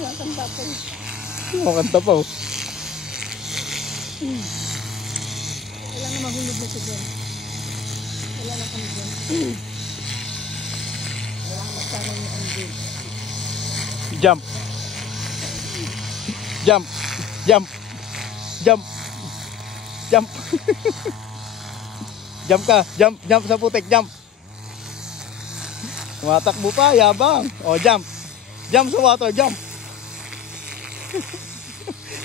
Kumakanta pa. Kumakanta pa oh. Wala na mahulog na siya dyan. Wala na kami dyan. Wala na magsama niya ang dyan. Jump. Jump. Jump. Jump. Jump. Jump ka. Jump. Jump sa putik. Jump. Tumatakbo pa. Yabang. O, jump. Jump sa water. Jump.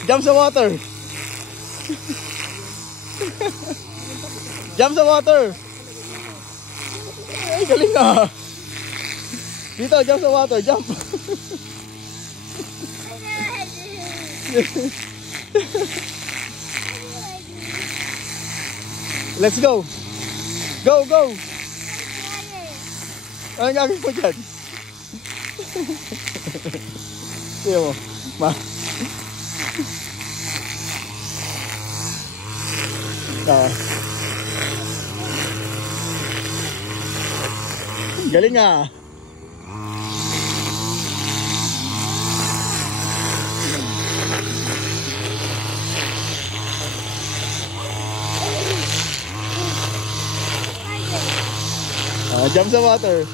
Jump sa water. Jump sa water. Ay, galing ah. Dito, jump sa water. Jump. Let's go. Go, go. Ano gagawin mo dyan? Sige mo. Galing ah. Jump sa water.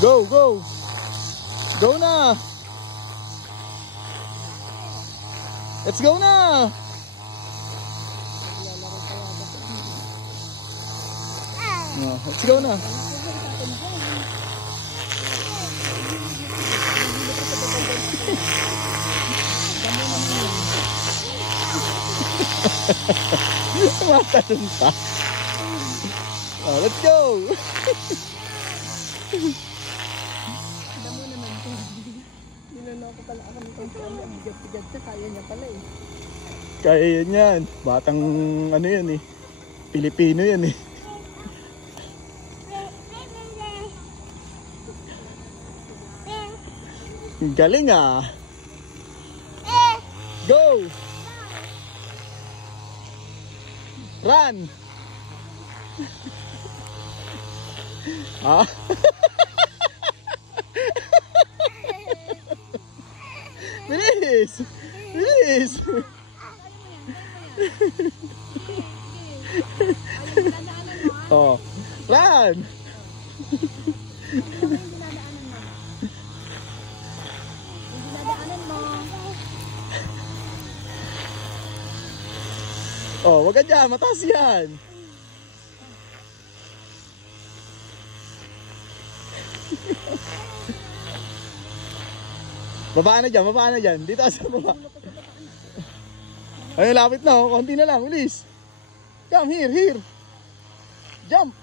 Go, go. Go na. Let's go na. Let's go na. Matasun pa. Oh, let's go. Damo naman ito. Niloloko pala ako nitong kanya. Bigat-bigat siya. Kaya niya pala eh. Kaya yan yan. Batang ano yan eh. Pilipino yan eh. Galing ah. Go. Run. Ah. Bilis. Bilis. Oh. Run. Oh, wag ka dyan. Mataas yan. Babaan na dyan. Babaan na dyan. Dito sa baba. Ay, lapit na. Oh. Konti na lang. Bilis. Come here. Here. Jump.